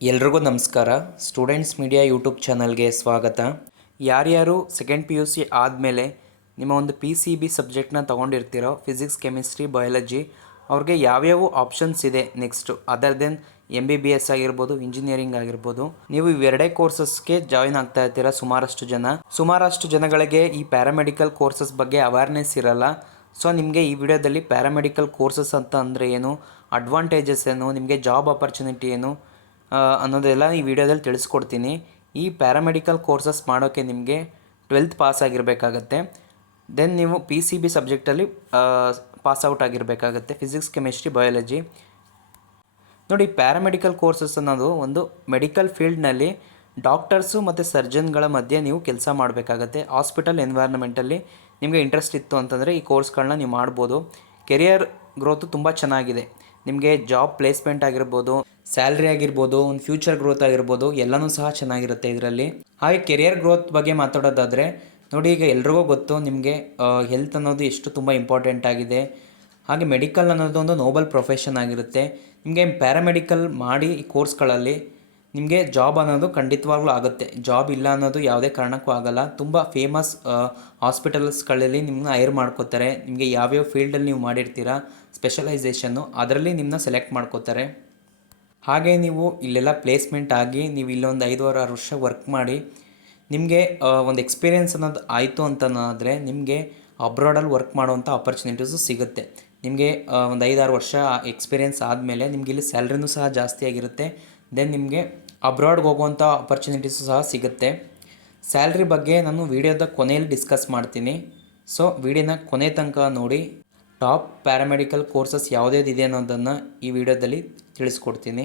ಎಲ್ರಿಗೂ ನಮಸ್ಕಾರ. Students media YouTube ಚಾನಲ್ಗೆ ಸ್ವಾಗತ. ಯಾರ್ಯಾರು ಸೆಕೆಂಡ್ ಪಿ ಯು ಸಿ ಆದಮೇಲೆ ನಿಮ್ಮ ಒಂದು ಪಿ ಸಿ ಬಿ ಸಬ್ಜೆಕ್ಟ್ನ ತೊಗೊಂಡಿರ್ತೀರೋ, ಫಿಸಿಕ್ಸ್, ಕೆಮಿಸ್ಟ್ರಿ, ಬಯಾಲಜಿ, ಅವ್ರಿಗೆ ಯಾವ್ಯಾವ ಆಪ್ಷನ್ಸ್ ಇದೆ ನೆಕ್ಸ್ಟು ಅದರ್ ದೆನ್ MBBS ಆಗಿರ್ಬೋದು, ಇಂಜಿನಿಯರಿಂಗ್ ಆಗಿರ್ಬೋದು, ನೀವು ಇವೆರಡೇ ಕೋರ್ಸಸ್ಗೆ ಜಾಯಿನ್ ಆಗ್ತಾ ಇರ್ತೀರ. ಸುಮಾರಷ್ಟು ಜನಗಳಿಗೆ ಈ ಪ್ಯಾರಾಮೆಡಿಕಲ್ ಕೋರ್ಸಸ್ ಬಗ್ಗೆ ಅವೇರ್ನೆಸ್ ಇರಲ್ಲ. ಸೊ ನಿಮಗೆ ಈ ವಿಡಿಯೋದಲ್ಲಿ ಪ್ಯಾರಾಮೆಡಿಕಲ್ ಕೋರ್ಸಸ್ ಅಂತ ಅಂದರೆ ಏನು, ಅಡ್ವಾಂಟೇಜಸ್ ಏನು, ನಿಮಗೆ ಜಾಬ್ ಆಪರ್ಚುನಿಟಿ ಏನು ಅನ್ನೋದೆಲ್ಲ ಈ ವಿಡಿಯೋದಲ್ಲಿ ತಿಳಿಸ್ಕೊಡ್ತೀನಿ. ಈ ಪ್ಯಾರಾಮೆಡಿಕಲ್ ಕೋರ್ಸಸ್ ಮಾಡೋಕ್ಕೆ ನಿಮಗೆ 12th ಪಾಸ್ ಆಗಿರಬೇಕಾಗತ್ತೆ. ದೆನ್ ನೀವು PCB ಸಬ್ಜೆಕ್ಟಲ್ಲಿ ಪಾಸ್ಔಟ್ ಆಗಿರಬೇಕಾಗತ್ತೆ, ಫಿಸಿಕ್ಸ್, ಕೆಮಿಸ್ಟ್ರಿ, ಬಯಾಲಜಿ. ನೋಡಿ, ಪ್ಯಾರಾಮೆಡಿಕಲ್ ಕೋರ್ಸಸ್ ಅನ್ನೋದು ಒಂದು ಮೆಡಿಕಲ್ ಫೀಲ್ಡ್ನಲ್ಲಿ ಡಾಕ್ಟರ್ಸು ಮತ್ತು ಸರ್ಜನ್ಗಳ ಮಧ್ಯೆ ನೀವು ಕೆಲಸ ಮಾಡಬೇಕಾಗತ್ತೆ. ಹಾಸ್ಪಿಟಲ್ ಎನ್ವೈರ್ನ್ಮೆಂಟಲ್ಲಿ ನಿಮಗೆ ಇಂಟ್ರೆಸ್ಟ್ ಇತ್ತು ಅಂತಂದರೆ ಈ ಕೋರ್ಸ್ಗಳನ್ನ ನೀವು ಮಾಡ್ಬೋದು. ಕೆರಿಯರ್ ಗ್ರೋತು ತುಂಬ ಚೆನ್ನಾಗಿದೆ. ನಿಮಗೆ ಜಾಬ್ ಪ್ಲೇಸ್ಮೆಂಟ್ ಆಗಿರ್ಬೋದು, ಸ್ಯಾಲ್ರಿ ಆಗಿರ್ಬೋದು, ಒಂದು ಫ್ಯೂಚರ್ ಗ್ರೋತ್ ಆಗಿರ್ಬೋದು, ಎಲ್ಲನೂ ಸಹ ಚೆನ್ನಾಗಿರುತ್ತೆ ಇದರಲ್ಲಿ. ಹಾಗೆ ಕೆರಿಯರ್ ಗ್ರೋತ್ ಬಗ್ಗೆ ಮಾತಾಡೋದಾದರೆ ನೋಡಿ, ಈಗ ಎಲ್ರಿಗೂ ಗೊತ್ತು ನಿಮಗೆ ಹೆಲ್ತ್ ಅನ್ನೋದು ಎಷ್ಟು ತುಂಬ ಇಂಪಾರ್ಟೆಂಟ್ ಆಗಿದೆ. ಹಾಗೆ ಮೆಡಿಕಲ್ ಅನ್ನೋದು ಒಂದು ನೋಬಲ್ ಪ್ರೊಫೆಷನ್ ಆಗಿರುತ್ತೆ. ನಿಮಗೆ ಪ್ಯಾರಾಮೆಡಿಕಲ್ ಮಾಡಿ ಈ ಕೋರ್ಸ್ಗಳಲ್ಲಿ ನಿಮಗೆ ಜಾಬ್ ಅನ್ನೋದು ಖಂಡಿತವಾಗ್ಲೂ ಆಗುತ್ತೆ. ಜಾಬ್ ಇಲ್ಲ ಅನ್ನೋದು ಯಾವುದೇ ಕಾರಣಕ್ಕೂ ಆಗಲ್ಲ. ತುಂಬ ಫೇಮಸ್ ಹಾಸ್ಪಿಟಲ್ಸ್ಗಳಲ್ಲಿ ನಿಮ್ಮನ್ನ ಹೈರ್ ಮಾಡ್ಕೋತಾರೆ. ನಿಮಗೆ ಯಾವ್ಯಾವ ಫೀಲ್ಡಲ್ಲಿ ನೀವು ಮಾಡಿರ್ತೀರ ಸ್ಪೆಷಲೈಸೇಷನ್ನು, ಅದರಲ್ಲಿ ನಿಮ್ಮನ್ನ ಸೆಲೆಕ್ಟ್ ಮಾಡ್ಕೋತಾರೆ. ಹಾಗೆ ನೀವು ಇಲ್ಲೆಲ್ಲ ಪ್ಲೇಸ್ಮೆಂಟ್ ಆಗಿ ನೀವು ಇಲ್ಲೊಂದು 5-6 ವರ್ಷ ವರ್ಕ್ ಮಾಡಿ ನಿಮಗೆ ಒಂದು ಎಕ್ಸ್ಪೀರಿಯೆನ್ಸ್ ಅನ್ನೋದು ಆಯಿತು ಅಂತನಾದರೆ ನಿಮಗೆ ಅಬ್ರಾಡಲ್ಲಿ ವರ್ಕ್ ಮಾಡುವಂಥ ಆಪರ್ಚುನಿಟೀಸು ಸಿಗುತ್ತೆ. ನಿಮಗೆ ಒಂದು 5-6 ವರ್ಷ ಎಕ್ಸ್ಪೀರಿಯೆನ್ಸ್ ಆದಮೇಲೆ ನಿಮಗೆ ಇಲ್ಲಿ ಸ್ಯಾಲ್ರಿನೂ ಸಹ ಜಾಸ್ತಿ ಆಗಿರುತ್ತೆ. ದೆನ್ ನಿಮಗೆ ಅಬ್ರಾಡ್ಗೆ ಹೋಗುವಂಥ ಆಪರ್ಚುನಿಟೀಸು ಸಹ ಸಿಗುತ್ತೆ. ಸ್ಯಾಲ್ರಿ ಬಗ್ಗೆ ನಾನು ವಿಡಿಯೋದ ಕೊನೆಯಲ್ಲಿ ಡಿಸ್ಕಸ್ ಮಾಡ್ತೀನಿ. ಸೊ ವಿಡಿಯೋನ ಕೊನೆ ತನಕ ನೋಡಿ. ಟಾಪ್ ಪ್ಯಾರಾಮೆಡಿಕಲ್ ಕೋರ್ಸಸ್ ಯಾವುದ್ಯಾವ್ದಿದೆ ಅನ್ನೋದನ್ನು ಈ ವಿಡಿಯೋದಲ್ಲಿ ತಿಳಿಸ್ಕೊಡ್ತೀನಿ.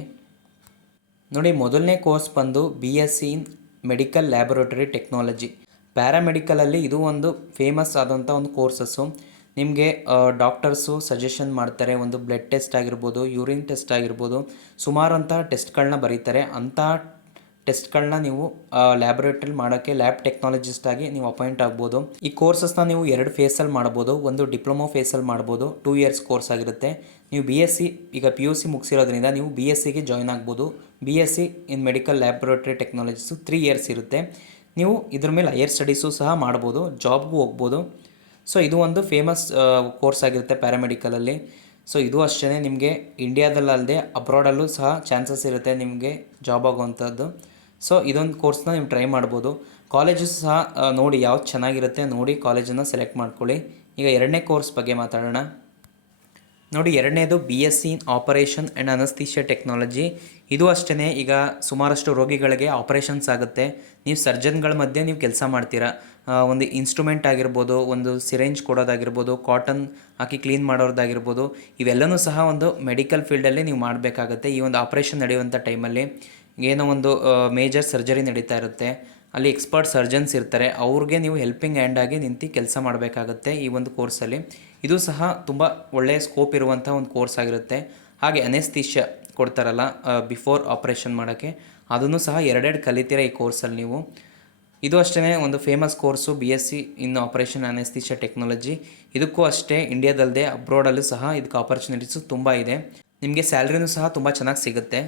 ನೋಡಿ, ಮೊದಲನೇ ಕೋರ್ಸ್ ಬಂದು BSc in medical laboratory technology. ಪ್ಯಾರಾಮೆಡಿಕಲಲ್ಲಿ ಇದು ಒಂದು ಫೇಮಸ್ ಆದಂಥ ಒಂದು ಕೋರ್ಸಸ್ಸು. ನಿಮಗೆ ಡಾಕ್ಟರ್ಸು ಸಜೆಷನ್ ಮಾಡ್ತಾರೆ. ಒಂದು ಬ್ಲಡ್ ಟೆಸ್ಟ್ ಆಗಿರ್ಬೋದು, ಯೂರಿನ್ ಟೆಸ್ಟ್ ಆಗಿರ್ಬೋದು, ಸುಮಾರಂಥ ಟೆಸ್ಟ್ಗಳನ್ನ ಬರೀತಾರೆ. ಅಂಥ ಟೆಸ್ಟ್ಗಳನ್ನ ನೀವು ಲ್ಯಾಬೊರೇಟ್ರಿಲಿ ಮಾಡೋಕ್ಕೆ ಲ್ಯಾಬ್ ಟೆಕ್ನಾಲಜಿಸ್ಟ್ ಆಗಿ ನೀವು ಅಪಾಯಿಂಟ್ ಆಗ್ಬೋದು. ಈ ಕೋರ್ಸಸ್ನ ನೀವು 2 ಫೇಸಲ್ಲಿ ಮಾಡ್ಬೋದು. ಒಂದು ಡಿಪ್ಲೊಮಾ ಫೇಸಲ್ಲಿ ಮಾಡ್ಬೋದು, 2 ಇಯರ್ಸ್ ಕೋರ್ಸ್ ಆಗಿರುತ್ತೆ. ನೀವು BSc ಈಗ PUC ಮುಗಿಸಿರೋದ್ರಿಂದ ನೀವು BScಗೆ ಜಾಯ್ನ್ ಆಗ್ಬೋದು. BSc in medical laboratory technologies 3 years ಇರುತ್ತೆ. ನೀವು ಇದ್ರ ಮೇಲೆ ಹೈಯರ್ ಸ್ಟಡೀಸು ಸಹ ಮಾಡ್ಬೋದು, ಜಾಬ್ಗೂ ಹೋಗ್ಬೋದು. ಸೊ ಇದು ಒಂದು ಫೇಮಸ್ ಕೋರ್ಸ್ ಆಗಿರುತ್ತೆ ಪ್ಯಾರಾಮೆಡಿಕಲಲ್ಲಿ. ಸೊ ಇದು ಅಷ್ಟೇ, ನಿಮಗೆ ಇಂಡಿಯಾದಲ್ಲದೆ ಅಬ್ರಾಡಲ್ಲೂ ಸಹ ಚಾನ್ಸಸ್ ಇರುತ್ತೆ ನಿಮಗೆ ಜಾಬ್ ಆಗುವಂಥದ್ದು. ಸೊ ಇದೊಂದು ಕೋರ್ಸ್ನ ನೀವು ಟ್ರೈ ಮಾಡ್ಬೋದು. ಕಾಲೇಜಸ್ ಸಹ ನೋಡಿ ಯಾವ್ದು ಚೆನ್ನಾಗಿರುತ್ತೆ ನೋಡಿ ಕಾಲೇಜನ್ನು ಸೆಲೆಕ್ಟ್ ಮಾಡ್ಕೊಳ್ಳಿ. ಈಗ ಎರಡನೇ ಕೋರ್ಸ್ ಬಗ್ಗೆ ಮಾತಾಡೋಣ. ನೋಡಿ, ಎರಡನೇದು BSc in operation and ಅನಸ್ಥೀಷಿಯಾ technology. ಇದು ಅಷ್ಟೇ, ಈಗ ಸುಮಾರಷ್ಟು ರೋಗಿಗಳಿಗೆ ಆಪರೇಷನ್ಸ್ ಆಗುತ್ತೆ. ನೀವು ಸರ್ಜನ್ಗಳ ಮಧ್ಯೆ ನೀವು ಕೆಲಸ ಮಾಡ್ತೀರಾ. ಒಂದು ಇನ್ಸ್ಟ್ರೂಮೆಂಟ್ ಆಗಿರ್ಬೋದು, ಒಂದು ಸಿರೇಂಜ್ ಕೊಡೋದಾಗಿರ್ಬೋದು, ಕಾಟನ್ ಹಾಕಿ ಕ್ಲೀನ್ ಮಾಡೋದಾಗಿರ್ಬೋದು, ಇವೆಲ್ಲವೂ ಸಹ ಒಂದು ಮೆಡಿಕಲ್ ಫೀಲ್ಡಲ್ಲಿ ನೀವು ಮಾಡಬೇಕಾಗತ್ತೆ. ಈ ಒಂದು ಆಪರೇಷನ್ ನಡೆಯುವಂಥ ಟೈಮಲ್ಲಿ ಏನೋ ಒಂದು ಮೇಜರ್ ಸರ್ಜರಿ ನಡೀತಾ ಇರುತ್ತೆ, ಅಲ್ಲಿ ಎಕ್ಸ್ಪರ್ಟ್ ಸರ್ಜನ್ಸ್ ಇರ್ತಾರೆ. ಅವ್ರಿಗೆ ನೀವು ಹೆಲ್ಪಿಂಗ್ ಹ್ಯಾಂಡ್ ಆಗಿ ನಿಂತು ಕೆಲಸ ಮಾಡಬೇಕಾಗತ್ತೆ ಈ ಒಂದು ಕೋರ್ಸಲ್ಲಿ. ಇದು ಸಹ ತುಂಬ ಒಳ್ಳೆಯ ಸ್ಕೋಪ್ ಇರುವಂಥ ಒಂದು ಕೋರ್ಸ್ ಆಗಿರುತ್ತೆ. ಹಾಗೆ ಅನೆಸ್ಥೀಷಿಯಾ ಕೊಡ್ತಾರಲ್ಲ ಬಿಫೋರ್ ಆಪ್ರೇಷನ್ ಮಾಡೋಕ್ಕೆ, ಅದನ್ನು ಸಹ 2 ಕಲಿತೀರ ಈ ಕೋರ್ಸಲ್ಲಿ ನೀವು. ಇದು ಅಷ್ಟೇ ಒಂದು ಫೇಮಸ್ ಕೋರ್ಸು BSc ಇನ್ ಆಪರೇಷನ್ ಅನೆಸ್ಥೀಷಿಯಾ ಟೆಕ್ನಾಲಜಿ. ಇದಕ್ಕೂ ಅಷ್ಟೇ ಇಂಡಿಯಾದಲ್ಲದೆ ಅಬ್ರಾಡಲ್ಲೂ ಸಹ ಇದಕ್ಕೆ ಆಪರ್ಚುನಿಟೀಸು ತುಂಬ ಇದೆ. ನಿಮಗೆ ಸ್ಯಾಲ್ರಿನೂ ಸಹ ತುಂಬ ಚೆನ್ನಾಗಿ ಸಿಗುತ್ತೆ.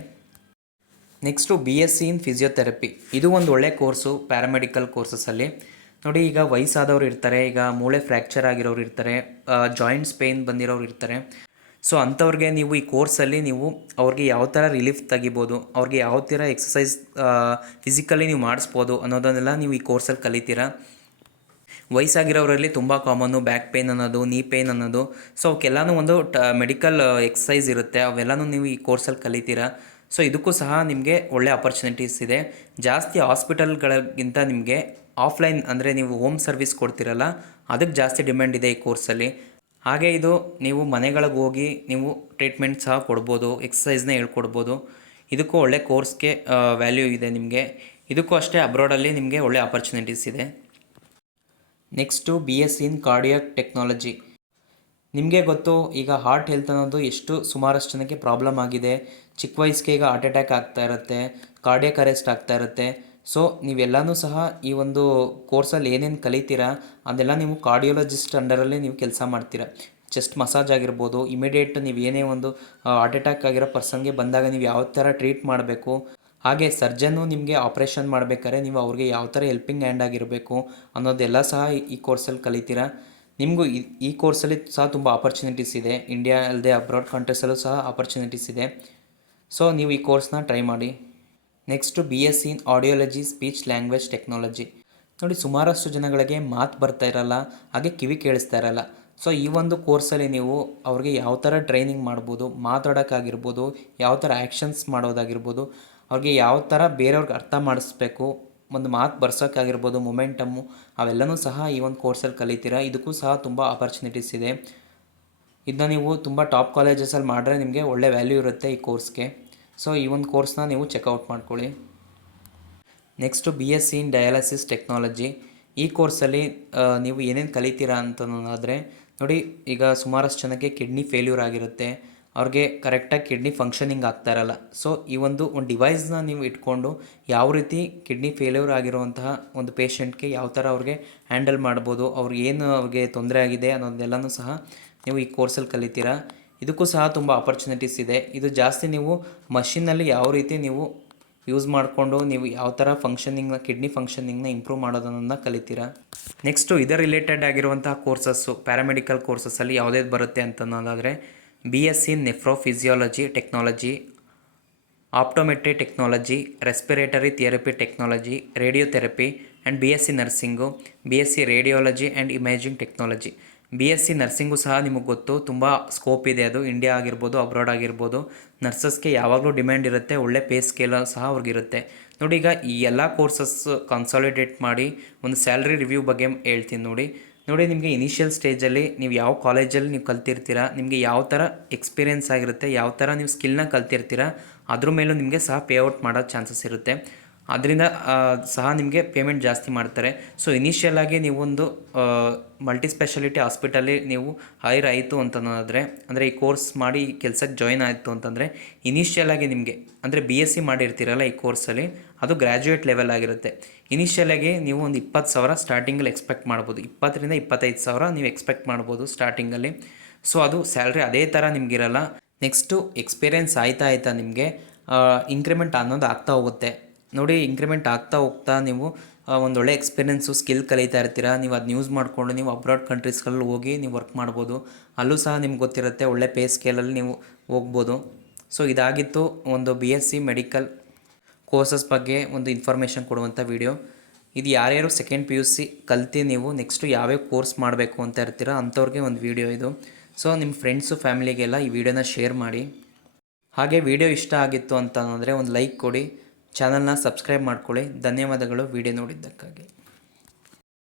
ನೆಕ್ಸ್ಟು BSc ಇನ್ ಫಿಸಿಯೋಥೆರಪಿ. ಇದು ಒಂದು ಒಳ್ಳೆ ಕೋರ್ಸು ಪ್ಯಾರಾಮೆಡಿಕಲ್ ಕೋರ್ಸಸಲ್ಲಿ. ನೋಡಿ, ಈಗ ವಯಸ್ಸಾದವ್ರು ಇರ್ತಾರೆ, ಈಗ ಮೂಳೆ ಫ್ರ್ಯಾಕ್ಚರ್ ಆಗಿರೋರು ಇರ್ತಾರೆ, ಜಾಯಿಂಟ್ಸ್ ಪೇಯ್ನ್ ಬಂದಿರೋರು ಇರ್ತಾರೆ. ಸೊ ಅಂಥವ್ರಿಗೆ ನೀವು ಈ ಕೋರ್ಸಲ್ಲಿ ನೀವು ಅವ್ರಿಗೆ ಯಾವ ಥರ ರಿಲೀಫ್ ತೆಗಿಬೋದು, ಅವ್ರಿಗೆ ಯಾವ ಥರ ಎಕ್ಸಸೈಸ್ ಫಿಸಿಕಲಿ ನೀವು ಮಾಡಿಸ್ಬೋದು ಅನ್ನೋದನ್ನೆಲ್ಲ ನೀವು ಈ ಕೋರ್ಸಲ್ಲಿ ಕಲಿತೀರಾ. ವಯಸ್ಸಾಗಿರೋರಲ್ಲಿ ತುಂಬ ಕಾಮನ್ನು ಬ್ಯಾಕ್ ಪೇಯ್ನ್ ಅನ್ನೋದು, ನೀ ಪೇಯ್ನ್ ಅನ್ನೋದು. ಸೊ ಅವಕ್ಕೆಲ್ಲನೂ ಒಂದು ಮೆಡಿಕಲ್ ಎಕ್ಸಸೈಸ್ ಇರುತ್ತೆ, ಅವೆಲ್ಲನೂ ನೀವು ಈ ಕೋರ್ಸಲ್ಲಿ ಕಲಿತೀರಾ. ಸೊ ಇದಕ್ಕೂ ಸಹ ನಿಮಗೆ ಒಳ್ಳೆ ಆಪರ್ಚುನಿಟೀಸ್ ಇದೆ. ಜಾಸ್ತಿ ಹಾಸ್ಪಿಟಲ್ಗಳಿಗಿಂತ ನಿಮಗೆ ಆಫ್ಲೈನ್ ಅಂದರೆ ನೀವು ಹೋಮ್ ಸರ್ವಿಸ್ ಕೊಡ್ತೀರಲ್ಲ, ಅದಕ್ಕೆ ಜಾಸ್ತಿ ಡಿಮ್ಯಾಂಡ್ ಇದೆ ಈ ಕೋರ್ಸಲ್ಲಿ. ಹಾಗೆ ಇದು ನೀವು ಮನೆಗಳಿಗೆ ಹೋಗಿ ನೀವು ಟ್ರೀಟ್ಮೆಂಟ್ ಸಹ ಕೊಡ್ಬೋದು, ಎಕ್ಸಸೈಸ್ನ ಹೇಳ್ಕೊಡ್ಬೋದು. ಇದಕ್ಕೂ ಒಳ್ಳೆ ಕೋರ್ಸ್ಗೆ ವ್ಯಾಲ್ಯೂ ಇದೆ ನಿಮಗೆ. ಇದಕ್ಕೂ ಅಷ್ಟೇ ಅಬ್ರಾಡಲ್ಲಿ ನಿಮಗೆ ಒಳ್ಳೆ ಆಪರ್ಚುನಿಟೀಸ್ ಇದೆ. ನೆಕ್ಸ್ಟು BSc ಇನ್ ಕಾರ್ಡಿಯಾಕ್ ಟೆಕ್ನಾಲಜಿ. ನಿಮಗೆ ಗೊತ್ತು, ಈಗ ಹಾರ್ಟ್ ಹೆಲ್ತ್ ಅನ್ನೋದು ಎಷ್ಟು ಸುಮಾರಷ್ಟು ಜನಕ್ಕೆ ಪ್ರಾಬ್ಲಮ್ ಆಗಿದೆ. ಚಿಕ್ಕ ವಯಸ್ಸಿಗೆ ಈಗ ಹಾರ್ಟ್ ಅಟ್ಯಾಕ್ ಆಗ್ತಾ ಇರುತ್ತೆ, ಕಾರ್ಡಿಯಾಕ್ ಅರೆಸ್ಟ್ ಆಗ್ತಾ ಇರುತ್ತೆ. ಸೊ ನೀವೆಲ್ಲನೂ ಸಹ ಈ ಒಂದು ಕೋರ್ಸಲ್ಲಿ ಏನೇನು ಕಲಿತೀರಾ ಅದೆಲ್ಲ ನೀವು ಕಾರ್ಡಿಯೋಲಜಿಸ್ಟ್ ಅಂಡರಲ್ಲಿ ನೀವು ಕೆಲಸ ಮಾಡ್ತೀರಾ. ಚೆಸ್ಟ್ ಮಸಾಜ್ ಆಗಿರ್ಬೋದು, ಇಮಿಡಿಯೇಟ್ ನೀವು ಏನೇ ಒಂದು ಹಾರ್ಟ್ ಅಟ್ಯಾಕ್ ಆಗಿರೋ ಪರ್ಸನ್ಗೆ ಬಂದಾಗ ನೀವು ಯಾವ ಥರ ಟ್ರೀಟ್ ಮಾಡಬೇಕು, ಹಾಗೆ ಸರ್ಜನ್ನು ನಿಮಗೆ ಆಪ್ರೇಷನ್ ಮಾಡಬೇಕಾದ್ರೆ ನೀವು ಅವ್ರಿಗೆ ಯಾವ ಥರ ಹೆಲ್ಪಿಂಗ್ ಹ್ಯಾಂಡ್ ಆಗಿರಬೇಕು ಅನ್ನೋದೆಲ್ಲ ಸಹ ಈ ಕೋರ್ಸಲ್ಲಿ ಕಲಿತೀರಾ. ನಿಮಗೂ ಈ ಕೋರ್ಸಲ್ಲಿ ಸಹ ತುಂಬ ಆಪರ್ಚುನಿಟೀಸ್ ಇದೆ. ಇಂಡಿಯಾ ಅಲ್ಲದೆ ಅಬ್ರಾಡ್ ಕಂಟ್ರೀಸಲ್ಲೂ ಸಹ ಆಪರ್ಚುನಿಟೀಸ್ ಇದೆ. ಸೊ ನೀವು ಈ ಕೋರ್ಸ್ನ ಟ್ರೈ ಮಾಡಿ. ನೆಕ್ಸ್ಟು BSc ಇನ್ ಆಡಿಯೋಲಜಿ ಸ್ಪೀಚ್ ಲ್ಯಾಂಗ್ವೇಜ್ ಟೆಕ್ನಾಲಜಿ. ನೋಡಿ, ಸುಮಾರಷ್ಟು ಜನಗಳಿಗೆ ಮಾತು ಬರ್ತಾ ಇರಲ್ಲ, ಹಾಗೆ ಕಿವಿ ಕೇಳಿಸ್ತಾ ಇರಲ್ಲ. ಸೊ ಈ ಒಂದು ಕೋರ್ಸಲ್ಲಿ ನೀವು ಅವ್ರಿಗೆ ಯಾವ ಥರ ಟ್ರೈನಿಂಗ್ ಮಾಡ್ಬೋದು, ಮಾತಾಡೋಕ್ಕಾಗಿರ್ಬೋದು, ಯಾವ ಥರ ಆ್ಯಕ್ಷನ್ಸ್ ಮಾಡೋದಾಗಿರ್ಬೋದು, ಅವ್ರಿಗೆ ಯಾವ ಥರ ಬೇರೆಯವ್ರಿಗೆ ಅರ್ಥ ಮಾಡಿಸ್ಬೇಕು, ಒಂದು ಮಾತು ಬರ್ಸೋಕ್ಕಾಗಿರ್ಬೋದು, ಮೊಮೆಂಟಮ್ಮು, ಅವೆಲ್ಲವೂ ಸಹ ಈ ಒಂದು ಕೋರ್ಸಲ್ಲಿ ಕಲಿತೀರಾ. ಇದಕ್ಕೂ ಸಹ ತುಂಬ ಆಪರ್ಚುನಿಟೀಸ್ ಇದೆ. ಇದನ್ನ ನೀವು ತುಂಬ ಟಾಪ್ ಕಾಲೇಜಸಲ್ಲಿ ಮಾಡಿದ್ರೆ ನಿಮಗೆ ಒಳ್ಳೆ ವ್ಯಾಲ್ಯೂ ಇರುತ್ತೆ ಈ ಕೋರ್ಸ್ಗೆ. ಸೊ ಈ ಒಂದು ಕೋರ್ಸ್ನ ನೀವು ಚೆಕ್ಔಟ್ ಮಾಡ್ಕೊಳ್ಳಿ. ನೆಕ್ಸ್ಟು BSc ಇನ್ ಡಯಾಲಿಸಿಸ್ ಟೆಕ್ನಾಲಜಿ. ಈ ಕೋರ್ಸಲ್ಲಿ ನೀವು ಏನೇನು ಕಲಿತೀರಾ ಅಂತಂದರೆ, ನೋಡಿ, ಈಗ ಸುಮಾರಷ್ಟು ಜನಕ್ಕೆ ಕಿಡ್ನಿ ಫೇಲ್ಯೂರ್ ಆಗಿರುತ್ತೆ, ಅವ್ರಿಗೆ ಕರೆಕ್ಟಾಗಿ ಕಿಡ್ನಿ ಫಂಕ್ಷನಿಂಗ್ ಆಗ್ತಾ ಇರಲ್ಲ. ಸೊ ಈ ಒಂದು ಡಿವೈಸ್ನ ನೀವು ಇಟ್ಕೊಂಡು ಯಾವ ರೀತಿ ಕಿಡ್ನಿ ಫೇಲ್ಯೂರ್ ಆಗಿರುವಂತಹ ಒಂದು ಪೇಷಂಟ್ಗೆ ಯಾವ ಥರ ಅವ್ರಿಗೆ ಹ್ಯಾಂಡಲ್ ಮಾಡ್ಬೋದು, ಅವ್ರಿಗೆ ತೊಂದರೆ ಆಗಿದೆ ಅನ್ನೋದೆಲ್ಲನೂ ಸಹ ನೀವು ಈ ಕೋರ್ಸಲ್ಲಿ ಕಲಿತೀರಾ. ಇದಕ್ಕೂ ಸಹ ತುಂಬ ಆಪರ್ಚುನಿಟೀಸ್ ಇದೆ. ಇದು ಜಾಸ್ತಿ ನೀವು ಮಷಿನ್ನಲ್ಲಿ ಯಾವ ರೀತಿ ನೀವು ಯೂಸ್ ಮಾಡಿಕೊಂಡು ನೀವು ಯಾವ ಥರ ಕಿಡ್ನಿ ಫಂಕ್ಷನಿಂಗ್ನ ಇಂಪ್ರೂವ್ ಮಾಡೋದನ್ನು ಕಲಿತೀರಾ. ನೆಕ್ಸ್ಟು ಇದರ ರಿಲೇಟೆಡ್ ಆಗಿರುವಂತಹ ಕೋರ್ಸಸ್ಸು ಪ್ಯಾರಾಮೆಡಿಕಲ್ ಕೋರ್ಸಸ್ಸಲ್ಲಿ ಯಾವುದೇದು ಬರುತ್ತೆ ಅಂತನ್ನೋದಾದರೆ BSc in nephrophysiology technology, optometry technology, respiratory therapy technology, radiotherapy and BSc nursing, BSc radiology and imaging technology. BSc nursing ಸಹ ನಿಮಗೆ ಗೊತ್ತು, ತುಂಬ ಸ್ಕೋಪ್ ಇದೆ. ಅದು ಇಂಡಿಯಾ ಆಗಿರ್ಬೋದು, ಅಬ್ರಾಡ್ ಆಗಿರ್ಬೋದು, ನರ್ಸಸ್ಗೆ ಯಾವಾಗಲೂ ಡಿಮ್ಯಾಂಡ್ ಇರುತ್ತೆ, ಒಳ್ಳೆ ಪೇ ಸ್ಕೇಲ್ ಸಹ ಅವ್ರಿಗಿರುತ್ತೆ. ನೋಡಿ, ಈಗ ಈ ಎಲ್ಲ ಕೋರ್ಸಸ್ ಕನ್ಸಾಲಿಡೇಟ್ ಮಾಡಿ ಒಂದು ಸ್ಯಾಲ್ರಿ ರಿವ್ಯೂ ಬಗ್ಗೆ ಹೇಳ್ತೀನಿ. ನೋಡಿ, ನಿಮಗೆ ಇನಿಷಿಯಲ್ ಸ್ಟೇಜಲ್ಲಿ ನೀವು ಯಾವ ಕಾಲೇಜಲ್ಲಿ ನೀವು ಕಲ್ತಿರ್ತೀರ, ನಿಮಗೆ ಯಾವ ಥರ ಎಕ್ಸ್ಪೀರಿಯೆನ್ಸ್ ಆಗಿರುತ್ತೆ, ಯಾವ ಥರ ನೀವು ಸ್ಕಿಲ್ನ ಕಲ್ತಿರ್ತೀರ, ಅದ್ರ ಮೇಲೂ ನಿಮಗೆ ಸಹ ಪೇಔಟ್ ಮಾಡೋ ಚಾನ್ಸಸ್ ಇರುತ್ತೆ. ಅದರಿಂದ ಸಹ ನಿಮಗೆ ಪೇಮೆಂಟ್ ಜಾಸ್ತಿ ಮಾಡ್ತಾರೆ. ಸೊ ಇನಿಷಿಯಲ್ ಆಗಿ ನೀವೊಂದು ಮಲ್ಟಿ ಸ್ಪೆಷಾಲಿಟಿ ಹಾಸ್ಪಿಟಲ್ಲಿ ನೀವು ಹೈರ್ ಆಯಿತು ಅಂತಂದರೆ, ಅಂದರೆ ಈ ಕೋರ್ಸ್ ಮಾಡಿ ಈ ಕೆಲಸಕ್ಕೆ ಜಾಯ್ನ್ ಆಯಿತು ಅಂತಂದರೆ, ಇನಿಷಿಯಲ್ ಆಗಿ ನಿಮಗೆ ಅಂದರೆ BSc ಮಾಡಿರ್ತೀರಲ್ಲ ಈ ಕೋರ್ಸಲ್ಲಿ, ಅದು ಗ್ರ್ಯಾಜುಯೇಟ್ ಲೆವೆಲ್ ಆಗಿರುತ್ತೆ. ಇನಿಷಿಯಲ್ ಆಗಿ ನೀವು ಒಂದು 20,000 ಸ್ಟಾರ್ಟಿಂಗಲ್ಲಿ ಎಕ್ಸ್ಪೆಕ್ಟ್ ಮಾಡ್ಬೋದು. 20,000 ರಿಂದ 25,000 ನೀವು ಎಕ್ಸ್ಪೆಕ್ಟ್ ಮಾಡ್ಬೋದು ಸ್ಟಾರ್ಟಿಂಗಲ್ಲಿ. ಸೊ ಅದು ಸ್ಯಾಲ್ರಿ ಅದೇ ಥರ ನಿಮಗಿರಲ್ಲ. ನೆಕ್ಸ್ಟು ಎಕ್ಸ್ಪೀರಿಯೆನ್ಸ್ ಆಯ್ತಾ ನಿಮಗೆ ಇಂಕ್ರಿಮೆಂಟ್ ಅನ್ನೋದು ಆಗ್ತಾ ಹೋಗುತ್ತೆ. ನೋಡಿ, ಇಂಕ್ರಿಮೆಂಟ್ ಆಗ್ತಾ ಹೋಗ್ತಾ ನೀವು ಒಂದೊಳ್ಳೆ ಎಕ್ಸ್ಪೀರಿಯೆನ್ಸು ಸ್ಕಿಲ್ ಕಲಿತಾ ಇರ್ತೀರ. ನೀವು ಅದನ್ನ ಯೂಸ್ ಮಾಡಿಕೊಂಡು ನೀವು ಅಬ್ರಾಡ್ ಕಂಟ್ರೀಸ್ಗಳಲ್ಲಿ ಹೋಗಿ ನೀವು ವರ್ಕ್ ಮಾಡ್ಬೋದು. ಅಲ್ಲೂ ಸಹ ನಿಮ್ಗೆ ಗೊತ್ತಿರುತ್ತೆ, ಒಳ್ಳೆ ಪೇ ಸ್ಕೇಲಲ್ಲಿ ನೀವು ಹೋಗ್ಬೋದು. ಸೊ ಇದಾಗಿತ್ತು ಒಂದು BSc ಮೆಡಿಕಲ್ ಕೋರ್ಸಸ್ ಬಗ್ಗೆ ಒಂದು ಇನ್ಫಾರ್ಮೇಷನ್ ಕೊಡುವಂಥ ವಿಡಿಯೋ. ಇದು ಯಾರ್ಯಾರು ಸೆಕೆಂಡ್ PUC ಕಲ್ತು ನೀವು ನೆಕ್ಸ್ಟು ಯಾವ್ಯಾವ ಕೋರ್ಸ್ ಮಾಡಬೇಕು ಅಂತ ಇರ್ತೀರ ಅಂಥವ್ರಿಗೆ ಒಂದು ವಿಡಿಯೋ ಇದು. ಸೊ ನಿಮ್ಮ ಫ್ರೆಂಡ್ಸು ಫ್ಯಾಮಿಲಿಗೆಲ್ಲ ಈ ವಿಡಿಯೋನ ಶೇರ್ ಮಾಡಿ. ಹಾಗೆ ವಿಡಿಯೋ ಇಷ್ಟ ಆಗಿತ್ತು ಅಂತ ಅಂದರೆ ಒಂದು ಲೈಕ್ ಕೊಡಿ, ಚಾನಲ್ನ ಸಬ್ಸ್ಕ್ರೈಬ್ ಮಾಡ್ಕೊಳ್ಳಿ. ಧನ್ಯವಾದಗಳು ವಿಡಿಯೋ ನೋಡಿದ್ದಕ್ಕಾಗಿ.